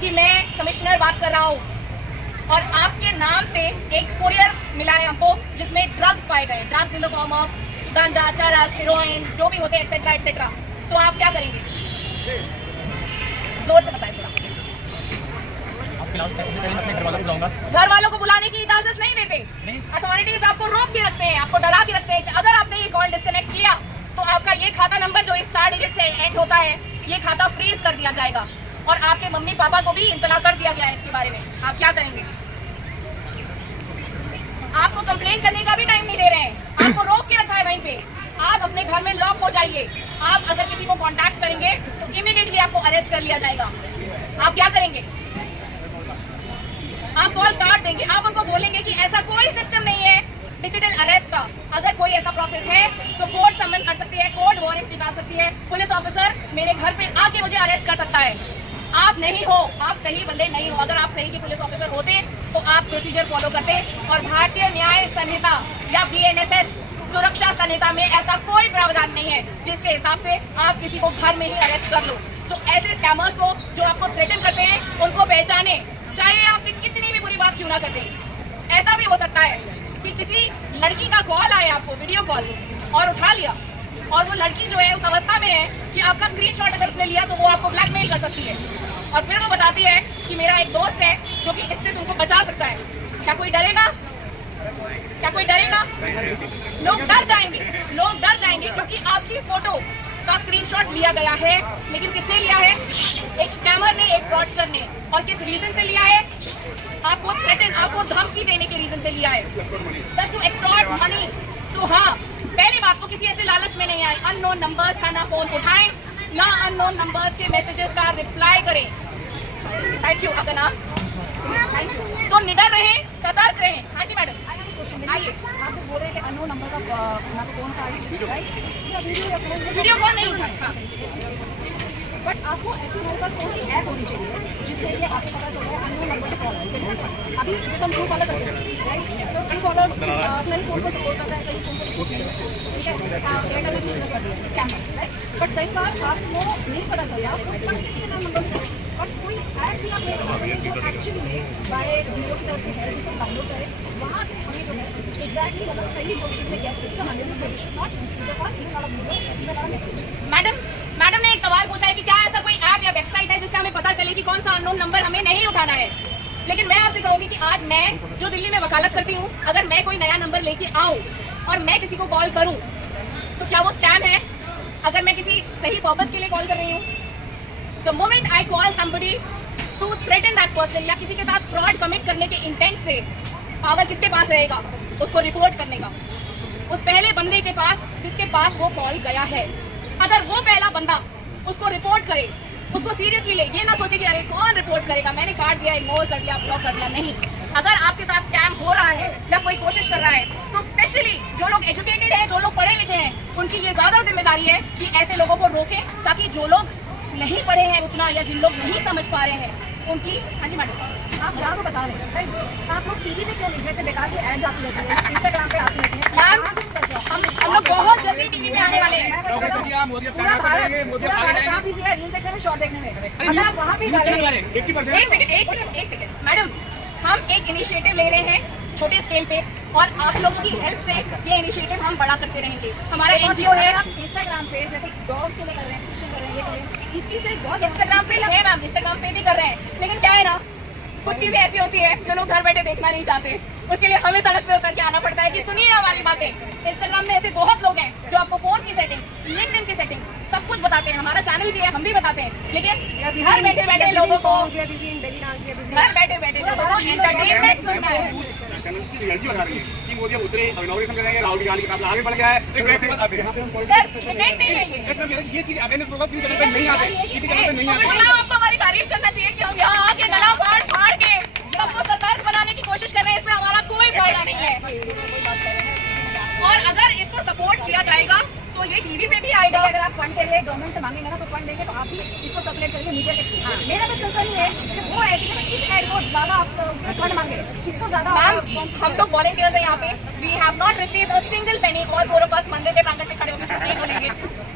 कि मैं कमिश्नर बात कर रहा हूँ और आपके नाम से एक कुरियर मिला है हमको जिसमें ड्रग्स पाए गए, drugs in the form of गांजा, चरस, हेरोइन, जो भी होते हैं एक्सेट्रा एक्सेट्रा। तो आप क्या करेंगे? जोर से बताएं थोड़ा। घर वालों को बुलाने की इजाजत नहीं देते, अथॉरिटीज आपको रोक के रखते हैं, आपको डरा के रखते हैं कि अगर आपने ये कॉल डिस्कनेक्ट किया तो आपका ये खाता नंबर जो इस 4 डिजिट से एंड होता है ये खाता फ्रीज कर दिया जाएगा और आपके मम्मी पापा को भी इत्तला कर दिया गया है इसके बारे में। आप क्या करेंगे? आपको कंप्लेंट करने का भी टाइम नहीं दे रहे हैं, आपको रोक के रखा है वहीं पे। आप अपने घर में लॉक हो जाइए। आप अगर किसी को कांटेक्ट करेंगे तो इमीडिएटली आपको अरेस्ट कर लिया जाएगा। आप क्या करेंगे? आप कॉल काट देंगे, आप उनको बोलेंगे कि ऐसा कोई सिस्टम नहीं है डिजिटल अरेस्ट का। अगर कोई ऐसा प्रोसेस है तो कोर्ट समन कर सकती है, कोर्ट वारंट निकाल सकती है, पुलिस ऑफिसर मेरे घर पे आके मुझे अरेस्ट कर सकता है। आप नहीं हो, आप सही बंदे नहीं हो। अगर आप सही के पुलिस ऑफिसर होते तो आप प्रोसीजर फॉलो करते और भारतीय न्याय संहिता या BNSS सुरक्षा संहिता में ऐसा कोई प्रावधान नहीं है जिसके हिसाब से आप किसी को घर में ही अरेस्ट कर लो। तो ऐसे स्कैमर्स को जो आपको थ्रेटन करते हैं उनको पहचाने, चाहे आपसे कितनी भी बुरी बात क्यों ना करते। ऐसा भी हो सकता है कि किसी लड़की का कॉल आए आपको, वीडियो कॉल, और उठा लिया और वो लड़की जो है उस अवस्था में है कि आपका स्क्रीनशॉट अगर उसने लिया तो वो आपको ब्लैकमेल कर सकती है और फिर वो बताती है कि मेरा एक दोस्त है जो कि इससे तुमको बचा सकता है। क्या कोई डरेगा? क्या कोई डरेगा? लोग डर जाएंगे, लोग डर जाएंगे क्योंकि आपकी फोटो का स्क्रीनशॉट लिया गया है। लेकिन किसने लिया है? एक स्कैमर ने, एक फ्रॉडस्टर ने। और किस रीजन से लिया है? आपको थ्रेटन, आपको धमकी देने के रीजन से लिया है, जस्ट टू एक्सटॉर्ट मनी। तो हाँ, पहली बात तो किसी ऐसे लालच में नहीं आए। अननोन नंबर्स का ना फोन उठाएं, ना अननोन नंबर्स के मैसेजेस का रिप्लाई करें। Thank you. आपका नाम? Thank you. तो निडर रहें, सतर्क रहें। हाँ जी मैडम आइए। आप जो बोल रहे हैं कि अननोन नंबर का फोन का वीडियो कॉल नहीं उठाए, बट आपको ऐसी मेरे पास कौन सी ऐप होनी चाहिए जिससे कि आपको पता चल रहा है अननोन नंबर से कॉल है। अभी जैसे हम ट्रू कॉलर करते हैं, राइट? तो ट्रू कॉलर कई फोन को सपोर्ट करता है, कई फोन को सपोर्ट नहीं करता है, ठीक है? क्या करना शुरू कर दिया स्कैमर, राइट? बट कई बार आपको नहीं पता चल रहा बट किसी के साथ नंबर से और कोई ऐप भी आप ले सकते हैं जो एक्चुअली में बाय वीडियो की तरफ से है, जिसको डाउनलोड करें, वहाँ से हमें जो है एग्जैक्टली मतलब सही पोजीशन में गैस इसका मैडम ने एक सवाल पूछा है कि क्या ऐसा कोई ऐप या वेबसाइट है जिससे हमें पता चले कि कौन सा अननोन नंबर हमें नहीं उठाना है। लेकिन मैं आपसे कहूंगी कि आज मैं जो दिल्ली में वकालत करती हूँ, अगर मैं कोई नया नंबर लेके आऊँ और मैं किसी को कॉल करूँ तो क्या वो स्कैम है? अगर मैं किसी सही पर्पस के लिए कॉल कर रही हूँ, the moment I call somebody to threaten that person या किसी के साथ फ्रॉड कमिट करने के इंटेंट से, पावर किसके पास रहेगा? उसको रिपोर्ट करने का, उस पहले बंदे के पास जिसके पास वो कॉल गया है। अगर वो पहला बंदा उसको रिपोर्ट करे, उसको सीरियसली ले, ये ना सोचे कि अरे कौन रिपोर्ट करेगा, मैंने काट दिया, इग्नोर कर दिया, ब्लॉक कर दिया। नहीं, अगर आपके साथ स्कैम हो रहा है या कोई कोशिश कर रहा है तो स्पेशली जो लोग एजुकेटेड हैं, जो लोग पढ़े लिखे हैं, उनकी ये ज्यादा जिम्मेदारी है कि ऐसे लोगों को रोकें, ताकि जो लोग नहीं पढ़े हैं उतना या जिन लोग नहीं समझ पा रहे हैं उनकी। हाँ जी मैडम, आप यहाँ को बता रहे हैं, आप लोग टीवी पे क्यों नहीं, जैसे बेकार की एड्स आती रहती है, इंस्टाग्राम पे आती रहती है, हम लोग बहुत जल्दी टीवी पे आने वाले हैं। रील देखने में, शॉर्ट देखने में, अगर आप वहाँ पे एक सेकंड मैडम, हम एक इनिशिएटिव ले रहे हैं छोटे स्केल पे और आप लोगों की हेल्प से ये इनिशिएटिव हम बड़ा करते रहेंगे। हमारा NGO है, आप इंस्टाग्राम पे जैसे डॉग से कर रहे हैं, फिशिंग कर रहे हैं, ये कर रहे हैं, इस चीज से बहुत इंस्टाग्राम पे है मैम, इंस्टाग्राम पे भी कर रहे हैं। लेकिन क्या है ना, कुछ चीजें ऐसी होती है जो लोग घर बैठे देखना नहीं चाहते, उसके लिए हमें सड़क पे उतर के आना पड़ता है कि सुनिए हमारी बातें। इंस्टाग्राम में ऐसे बहुत लोग हैं जो आपको फोन की सेटिंग, लिंक्डइन की सेटिंग सब कुछ बताते हैं। हमारा चैनल भी है, हम भी बताते हैं, लेकिन घर बैठे बैठे लोगों को, घर बैठे बैठे लोगों को एंटरटेनमेंट सुनना है। मोदी उतरे, इनॉग्रेशन करेंगे, राहुल गांधी का आगे बढ़ गया है, सर डिबेट नहीं लेंगे, ये चीज अवेयरनेस प्रोग्राम किसी जगह पे नहीं आते, किसी जगह पे नहीं आते। आपको हमारी तारीफ करना चाहिए कि हम यहाँ आके गला फाड़ फाड़ के सबको सतर्क बनाने की कोशिश कर रहे हैं। इसमें हमारा कोई फायदा नहीं है। और अगर इसको सपोर्ट किया जाएगा तो ये टीवी पे भी आएगा। अगर आप फंड के लिए गवर्नमेंट से मांगेंगे ना तो फंड देंगे तो आप ही इसको सर्कुलेट करके मीडिया के। मेरा बस कंसर्न ये है कि वो है ठीक है, इस ऐड को ज्यादा आप उसमें फंड मांगे, इसको ज्यादा मैम हम लोग वॉलंटियर्स हैं यहाँ पे, we have not received a single penny, और फोर ऑफ अस मंदिर के प्रांगण में खड़े होकर झूठ नहीं बोलेंगे,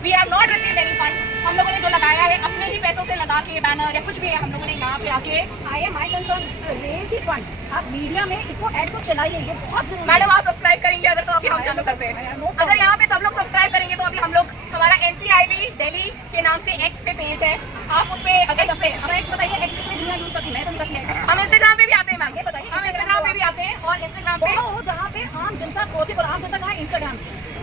we have not received any fund. हम लोगों ने जो लगाया है अपने ही पैसों से लगा के बैनर या कुछ भी है, हम लोगों ने यहाँ पे आके I am my concern raise the fund, आप मीडिया में इसको ऐड को चलाइए, ये बहुत जरूरी है। मैडम आप सब्सक्राइब करेंगे अगर, तो अभी हम चालू करते हैं। अगर यहाँ पे सब लोग सब्सक्राइब करेंगे तो अभी हम लोग, हमारा NCIB दिल्ली के नाम से एक्स पे पेज है, आप उस पे अगर सबसे हमें एक्स बताइए, एक्स कितनी दुनिया यूज करती है, मैं तो नहीं करती है। हम इंस्टाग्राम पे भी आते हैं मैम, ये बताइए। हम इंस्टाग्राम पे भी आते हैं, और इंस्टाग्राम पे वो जहाँ पे आम जनता पहुंचे, और आम जनता कहाँ है, इंस्टाग्राम,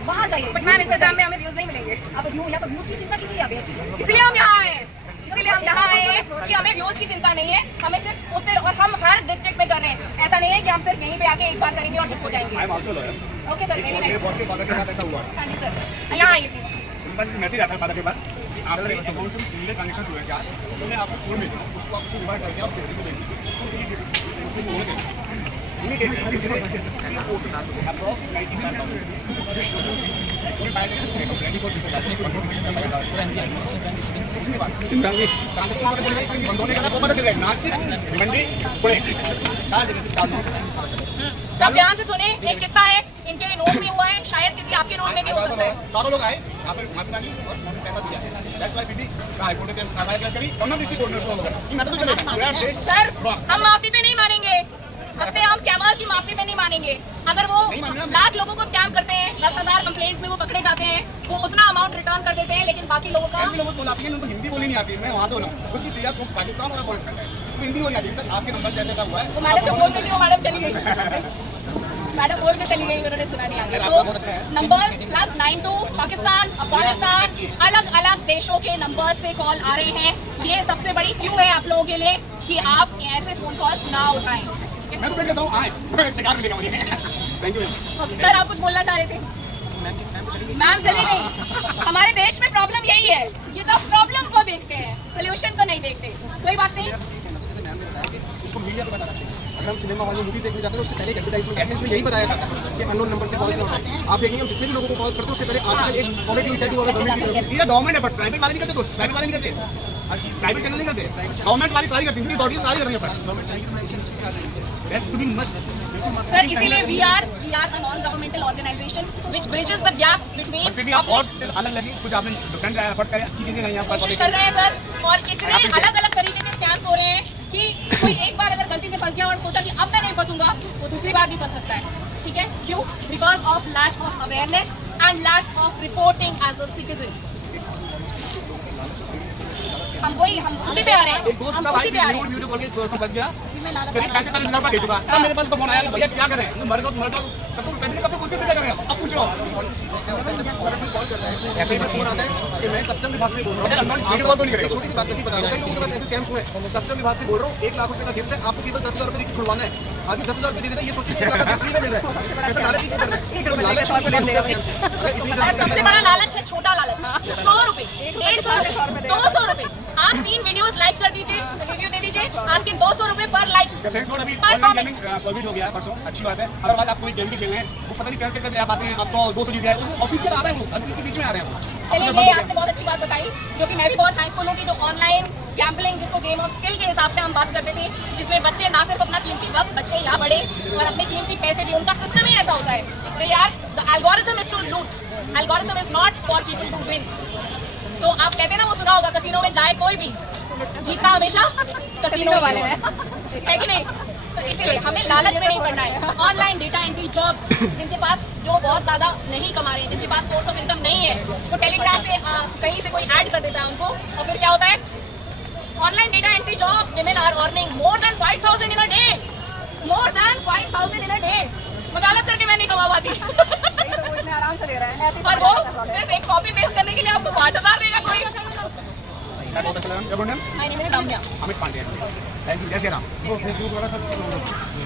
वहाँ जाइए। बट मैम इंस्टाग्राम में हमें व्यूज नहीं मिलेंगे, अब व्यू या तो व्यूज की चिंता कीजिए या बेयर कीजिए। इसलिए हम यहाँ आए हैं, इसलिए हम यहाँ आए हैं कि हमें व्यूज की चिंता नहीं है, हमें सिर्फ उतने, और हम हर डिस्ट्रिक्ट में कर रहे हैं, ऐसा नहीं है कि हम सिर्फ यहीं पे आके एक बार करेंगे और चुप हो जाएंगे। I am also lawyer. Okay sir, very मेरे नाइस। बॉस के फादर के साथ ऐसा हुआ। हाँ जी सर, यहाँ आइए प्लीज। उनके पास मैसेज आता है फादर के पास कि आपके अकाउंट से लीगल ट्रांजेक्शन हुए क्या, तो मैं आपको फोन भेज दूँ, उसको आप उसको रिवर्ट करके आप किसी को भेज दीजिए। उसने बोला कि अप्रॉक्स 90,000 बंद होने का वो पता चल जाएगा। नासिक, भिवंडी, पुणे, 4 जगह से 4 सब ध्यान से सुने, एक किस्सा है, इनके नोट में हुआ है, शायद किसी आपके नोट में भी हो सकता है। चारों लोग आए, यहाँ पर माफी मांगी और मैंने पैसा दिया है। That's why पीटी का हाई कोर्ट में कार्रवाई करी, और ना डिस्ट्रिक्ट कोर्ट ने उसको होगा कि मैं तो चलेगा। सर हम माफी पे नहीं मानेंगे, अब से हम स्कैमर्स की माफी पे नहीं मानेंगे। अगर वो लाख लोगों को स्कैम करते हैं, 10,000 कंप्लेंट्स में वो पकड़े जाते हैं, वो उतना अमाउंट रिटर्न कर देते हैं, लेकिन बाकी लोगों का ऐसे लोगों को बोला, उनको हिंदी बोलनी नहीं आती, मैं वहाँ से बोला क्योंकि तैयार तुम पाकिस्तान और अफगानिस्तान है, तो हिंदी बोलनी आती है। सर आपके नंबर जैसे का हुआ है, वो मैडम जो बोलते थे वो मैडम चली गई, मैडम बोल के चली गई, उन्होंने सुना नहीं आगे। तो नंबर्स +92 पाकिस्तान, अफगानिस्तान, अलग अलग देशों के नंबर से कॉल आ रहे हैं। ये सबसे बड़ी क्यू है आप लोगों के लिए कि आप ऐसे फोन कॉल्स ना उठाएं। मैं तो करता हूँ, आए शिकार मिलेगा मुझे। थैंक यू सर आप कुछ बोलना चाह रहे थे? मैम चली गई। हमारे देश में प्रॉब्लम यही है, ये सब प्रॉब्लम को देखते हैं, सोल्यूशन को नहीं देखते। कोई बात नहीं, उसको मीडिया को बताना चाहिए। अगर हम सिनेमा हॉल में मूवी देखने जाते हैं तो उससे पहले एडवर्टाइजमेंट में यही बताया था कि अननोन नंबर से कॉल ना उठाएं। आप देखेंगे हम जितने भी लोगों को कॉल करते हैं उससे पहले आजकल एक क्वालिटी इनिशिएटिव होगा गवर्नमेंट की। ये गवर्नमेंट है, बट प्राइवेट वाले नहीं करते, दोस्त प्राइवेट वाले नहीं करते, प्राइवेट चैनल नहीं करते, गवर्नमेंट वाली सारी करती है, बॉडी सारी कर रही है। गवर्नमेंट चाहिए that's to be must. Sir इसीलिए we are a non-governmental organization which bridges the gap between फिर भी आप और अलग लगी, कुछ आपने डिफरेंट एफर्ट्स करे, अच्छी चीजें नहीं यहाँ पर कोशिश कर रहे हैं सर, और इतने अलग अलग तरीके के स्कैम्स हो रहे हैं कि कोई एक बार अगर गलती से फंस गया और सोचा कि अब मैं नहीं फंसूंगा, वो दूसरी बार भी फंस सकता है। ठीक है, क्यों? Because of lack of awareness and lack of reporting as a citizen. हम उसी पे आ रहे हैं, हम उसी पे आ रहे हैं। वीडियो कॉल के दोस्त बच गया, जी, मैं लालच फिर पैसे का नंबर दे चुका, तब मेरे पास तो फोन आया, भैया क्या कर रहे हैं, मर गए तब तो पैसे कब तक पूछते क्या कर रहे हैं, अब पूछ रहा हूँ। कॉल करता है, ऐसे फोन आता है कि मैं कस्टम विभाग से बोल रहा हूँ। वीडियो कॉल तो नहीं करेगा। छोटी सी बात कैसी बता रहा हूँ, कई लोगों के पास ऐसे स्कैम्स हुए हैं। कस्टम विभाग से बोल रहा हूँ, 1 लाख रुपए का गिफ्ट है, आपको केवल 10,000 रुपए देकर छुड़वाना है। आदमी 10,000 रुपए दे देता है, ये सोचिए 1 लाख का फ्री में मिल रहा है। ऐसा लालच क्यों कर रहे हैं? तो लालच सबसे बड़ा लालच है छोटा लालच। 100 रुपए, 150 रुपए, 200 रुपए। आप 3 वीडियोस लाइक कर दीजिए, रिव्यू दे दीजिए, आपके 200 रुपए पर लाइक। अभी ऑनलाइन गेमिंग कोविड हो गया है परसों, अच्छी बात है। अदरवाइज आप कोई गेम भी खेल रहे हैं, वो पता नहीं कैसे कैसे आप आते हैं, आप 100-200 जीत गए, ऑफिशियल आ रहे हैं, वो के बीच में आ रहे हैं। चलिए ये आपने बहुत अच्छी बात बताई, क्योंकि मैं भी बहुत थैंकफुल हूँ कि जो ऑनलाइन गैम्बलिंग, जिसको गेम ऑफ स्किल के हिसाब से हम बात करते थे, जिसमें बच्चे ना सिर्फ अपना कीमती वक्त, बच्चे या बड़े, और अपने कीमती पैसे भी, उनका सिस्टम ही ऐसा होता है। तो यार the algorithm is to loot, algorithm is not for people to win. तो आप कहते हैं ना, वो सुना होगा, कसिनो में जाए कोई भी, जीतना हमेशा कसिनो वाले है कि नहीं? तो इसीलिए हमें लालच में नहीं पड़ना है। ऑनलाइन डेटा एंट्री जॉब, जिनके पास जो बहुत ज्यादा नहीं कमा रहे हैं, जिनके पास सोर्स ऑफ इनकम नहीं है, वो टेलीग्राम पे कहीं से कोई ऐड कर देता है उनको, और फिर क्या होता है, online data entry job, women are earning more than 5,000 in a day, more than 5,000 in a day। वकालत करके मैं नहीं कमा पाती। वो इतने आराम से दे रहा है, ऐसे और वो सिर्फ एक कॉपी पेस्ट करने के लिए आपको 5,000 देगा कोई। बहुत अच्छा लगा। क्या बोल रहे हैं? My name is Ramya। Amit Pandey. Thank you, जय श्री राम।